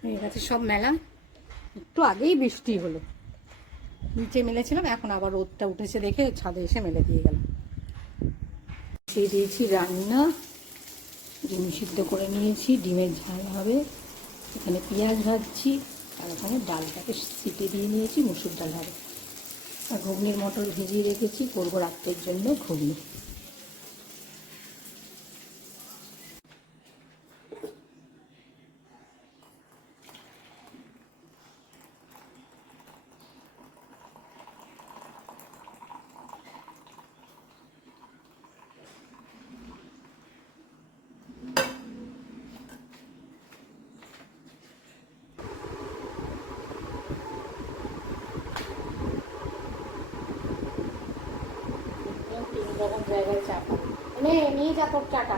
হয়ে গেছে সব মেলা। একটু আগেই বৃষ্টি হলো, নিচে মেলেছিলাম, এখন আবার রোদটা উঠেছে দেখে ছাদে এসে মেলে দিয়ে গেলাম। দিয়ে দিয়েছি রান্না, ডিম সিদ্ধ করে নিয়েছি, ডিমের ঝাল হবে, এখানে পেঁয়াজ ভাজছি, আর ওখানে ডালটাকে সিটে দিয়ে নিয়েছি, মুসুর ডাল হবে। আর ঘুগনির মটর ভিজিয়ে রেখেছি, করবো রাত্রের জন্য ঘুগনি। রকম জায়গায় চা নিয়ে যা তোর চাটা।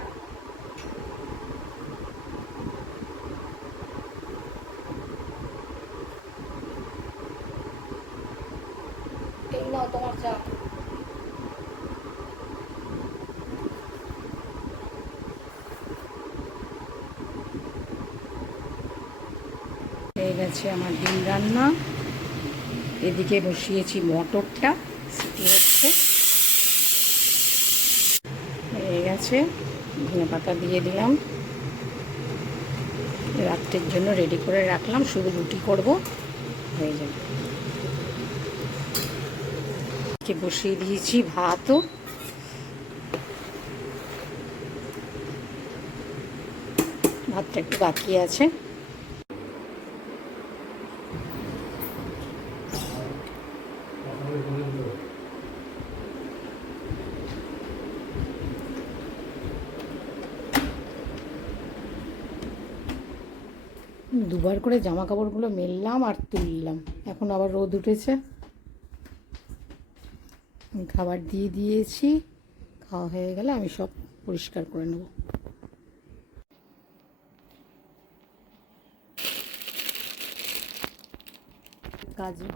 এই নাও তোমার চা। হয়ে গেছে আমার ডিম রান্না, এদিকে বসিয়েছি মটরটা, সিটি হচ্ছে, হয়ে গেছে। ধনে পাতা দিয়ে দিলাম, রাত্রের জন্য রেডি করে রাখলাম, শুধু রুটি করব, হয়ে যাবে। বসিয়ে দিয়েছি ভাতও, ভাতটা একটু বাকি আছে। দুবার করে জামা কাপড়গুলো মেললাম আর তুললাম, এখন আবার রোদ উঠেছে। খাবার দিয়ে দিয়েছি, খাওয়া হয়ে গেলে আমি সব পরিষ্কার করে নেব।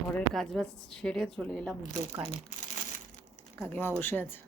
ঘরের কাজ বাজ ছেড়ে চলে এলাম দোকানে, কাকিমা বসে আছে।